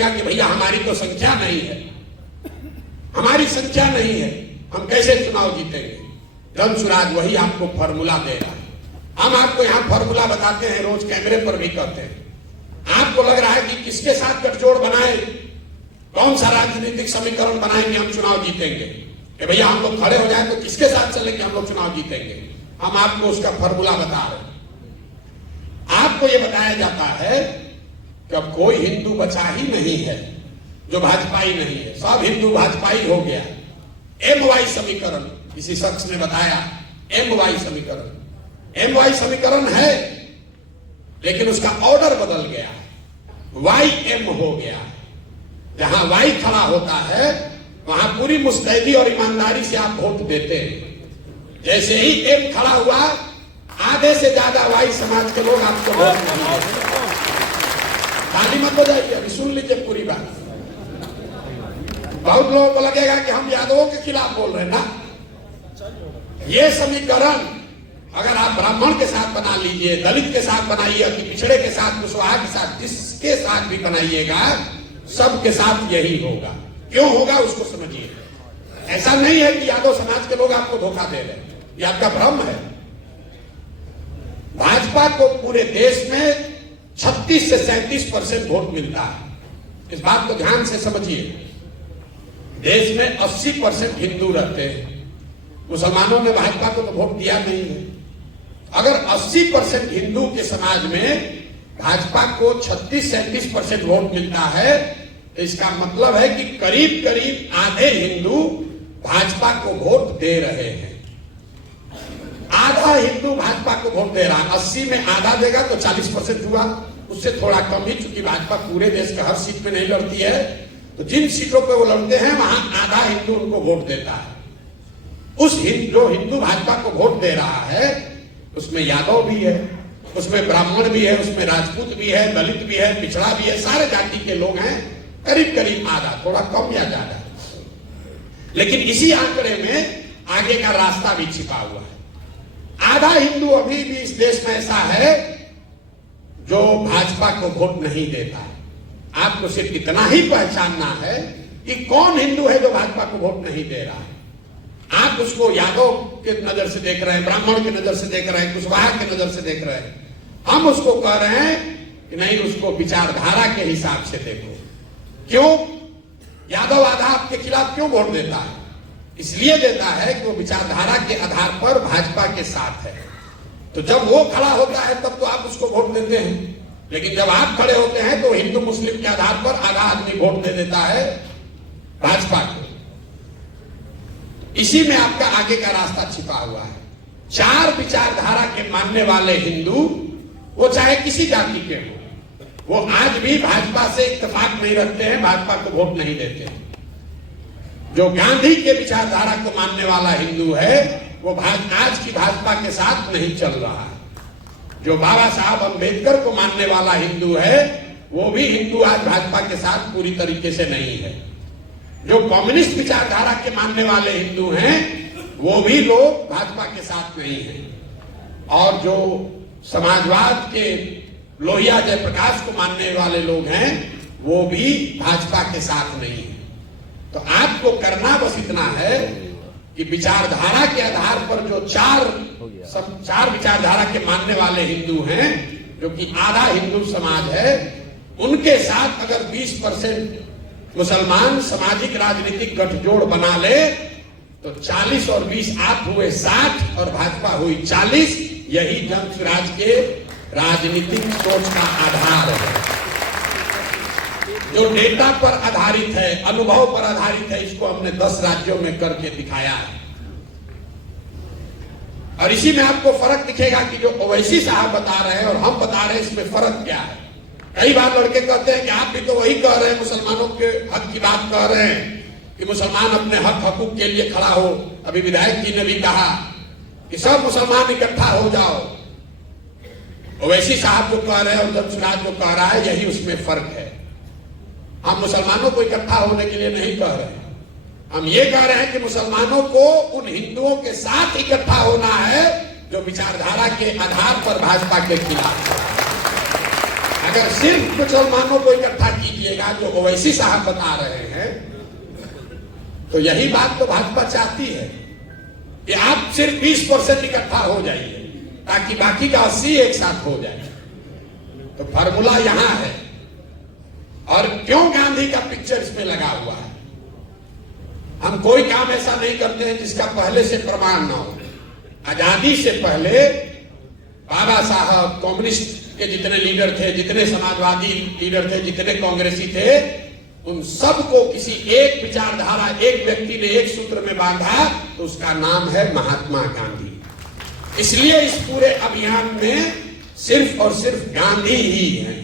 कहेगा कि भैया हमारी तो संख्या नहीं है, हमारी संख्या नहीं है, हम कैसे चुनाव जीतेंगे। धन स्वराज वही आपको फॉर्मूला दे रहा है। हम आपको यहाँ फॉर्मूला बताते हैं, रोज कैमरे पर भी कहते हैं। आपको लग रहा है कि किसके साथ गठजोड़ बनाए, कौन सा राजनीतिक समीकरण बनाएंगे हम चुनाव जीतेंगे, कि भैया हम लोग खड़े हो जाए तो किसके साथ चलेंगे हम लोग चुनाव जीतेंगे। हम आपको उसका फॉर्मूला बता रहे हैं। आपको यह बताया जाता है कि अब कोई हिंदू बचा ही नहीं है जो भाजपाई नहीं है, सब हिंदू भाजपाई हो गया। MY समीकरण किसी शख्स ने बताया, MY समीकरण, MY समीकरण है लेकिन उसका ऑर्डर बदल गया, YM हो गया। जहां Y खड़ा होता है वहां पूरी मुस्तैदी और ईमानदारी से आप वोट देते हैं। जैसे ही M खड़ा हुआ, आधे से ज्यादा Y समाज के लोग आपको वोट नहीं देते। ताली मत बजाइए, अभी सुन लीजिए पूरी बात। बहुत लोगों को लगेगा कि हम यादवों के खिलाफ बोल रहे हैं ना। ये समीकरण अगर आप ब्राह्मण के साथ बना लीजिए, दलित के साथ बनाइए, कि पिछड़े के साथ, कुशवाहा के साथ, जिसके साथ भी बनाइएगा सबके साथ यही होगा। क्यों होगा उसको समझिए। ऐसा नहीं है कि यादव समाज के लोग आपको धोखा दे रहे हैं, ये आपका भ्रम है। भाजपा को पूरे देश में 36 से 37% वोट मिलता है। इस बात को ध्यान से समझिए। देश में 80% हिंदू रहते हैं, मुसलमानों ने भाजपा को तो वोट दिया नहीं है। अगर 80% हिंदू के समाज में भाजपा को 36-37% वोट मिलता है तो इसका मतलब है कि करीब करीब आधे हिंदू भाजपा को वोट दे रहे हैं। आधा हिंदू भाजपा को वोट दे रहा है। 80 में आधा देगा तो 40% हुआ, उससे थोड़ा कम ही, चूंकि भाजपा पूरे देश का हर सीट में नहीं लड़ती है, तो जिन सीटों पे वो लड़ते हैं वहां आधा हिंदू उनको वोट देता है। उस जो हिंदू भाजपा को वोट दे रहा है उसमें यादव भी है, उसमें ब्राह्मण भी है, उसमें राजपूत भी है, दलित भी है, पिछड़ा भी है, सारे जाति के लोग हैं। करीब करीब आधा, थोड़ा कम या ज्यादा। लेकिन इसी आंकड़े में आगे का रास्ता भी छिपा हुआ है। आधा हिंदू अभी भी इस देश में ऐसा है जो भाजपा को वोट नहीं देता है। आपको सिर्फ इतना ही पहचानना है कि कौन हिंदू है जो भाजपा को वोट नहीं दे रहा है। आप उसको यादव के नजर से देख रहे हैं, ब्राह्मण की नजर से देख रहे हैं, कुशवाहा की नजर से देख रहे हैं। हम उसको कह रहे हैं कि नहीं, उसको विचारधारा के हिसाब से देखो। क्यों? यादव आधा आपके खिलाफ क्यों वोट देता है? इसलिए देता है कि वो विचारधारा के आधार पर भाजपा के साथ है। तो जब वो खड़ा होता है तब तो आप उसको वोट देते हैं, लेकिन जब आप खड़े होते हैं तो हिंदू मुस्लिम के आधार पर आधा आदमी वोट दे देता है भाजपा को। इसी में आपका आगे का रास्ता छिपा हुआ है। 4 विचारधारा के मानने वाले हिंदू, वो चाहे किसी जाति के हो, वो आज भी भाजपा से इत्तेफाक नहीं रखते हैं, भाजपा को वोट नहीं देते हैं। जो गांधी के विचारधारा को मानने वाला हिंदू है वो आज की भाजपा के साथ नहीं चल रहा है। जो बाबा साहब अंबेडकर को मानने वाला हिंदू है वो भी हिंदू आज भाजपा के साथ पूरी तरीके से नहीं है। जो कम्युनिस्ट विचारधारा के मानने वाले हिंदू हैं वो भी लोग भाजपा के साथ नहीं हैं। और जो समाजवाद के लोहिया जयप्रकाश को मानने वाले लोग हैं वो भी भाजपा के साथ नहीं है। तो आपको करना बस इतना है कि विचारधारा के आधार पर जो चार विचारधारा के मानने वाले हिंदू हैं, जो कि आधा हिंदू समाज है, उनके साथ अगर 20% मुसलमान सामाजिक राजनीतिक गठजोड़ बना ले तो 40 और 20 आप हुए 60 और भाजपा हुई 40। यही जन स्वराज के राजनीतिक सोच का आधार है, जो डेटा पर आधारित है, अनुभव पर आधारित है। इसको हमने 10 राज्यों में करके दिखाया है। और इसी में आपको फर्क दिखेगा कि जो ओवैसी साहब बता रहे हैं और हम बता रहे हैं, इसमें फर्क क्या है। कई बार लड़के कहते हैं कि आप भी तो वही कह रहे हैं, मुसलमानों के हक की बात कह रहे हैं कि मुसलमान अपने हक हकूक के लिए खड़ा हो। अभी विधायक जी ने भी कहा कि सब मुसलमान इकट्ठा हो जाओ। ओवैसी साहब जो कह रहे हैं और जन स्वराज जो कह रहा है, यही उसमें फर्क है। हम मुसलमानों को इकट्ठा होने के लिए नहीं कह रहे, हम ये कह रहे हैं कि मुसलमानों को उन हिंदुओं के साथ इकट्ठा होना है जो विचारधारा के आधार पर भाजपा के खिलाफ है। अगर सिर्फ मुसलमानों को इकट्ठा कीजिएगा जो ओवैसी साहब बता रहे हैं, तो यही बात तो भाजपा चाहती है कि आप सिर्फ 20% इकट्ठा हो जाइए ताकि बाकी का 80 एक साथ हो जाए। तो फार्मूला यहां है। और क्यों गांधी का पिक्चर इसमें लगा हुआ है? हम कोई काम ऐसा नहीं करते हैं जिसका पहले से प्रमाण ना हो। आजादी से पहले बाबा साहब, कम्युनिस्ट के जितने लीडर थे, जितने समाजवादी लीडर थे, जितने कांग्रेसी थे, उन सबको किसी एक विचारधारा, एक व्यक्ति ने एक सूत्र में बांधा, तो उसका नाम है महात्मा गांधी। इसलिए इस पूरे अभियान में सिर्फ और सिर्फ गांधी ही है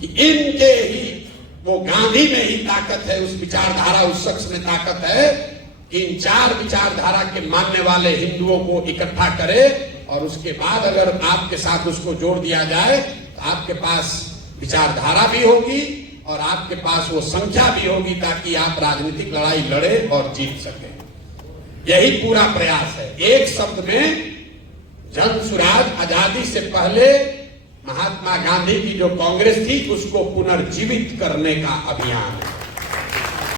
कि इनके ही, वो गांधी में ही ताकत है, उस विचारधारा, उस शख्स में ताकत है कि इन 4 विचारधारा के मानने वाले हिंदुओं को इकट्ठा करे, और उसके बाद अगर आपके साथ उसको जोड़ दिया जाए तो आपके पास विचारधारा भी होगी और आपके पास वो संख्या भी होगी ताकि आप राजनीतिक लड़ाई लड़े और जीत सके। यही पूरा प्रयास है। एक शब्द में, जन सुराज आजादी से पहले महात्मा गांधी की जो कांग्रेस थी उसको पुनर्जीवित करने का अभियान है।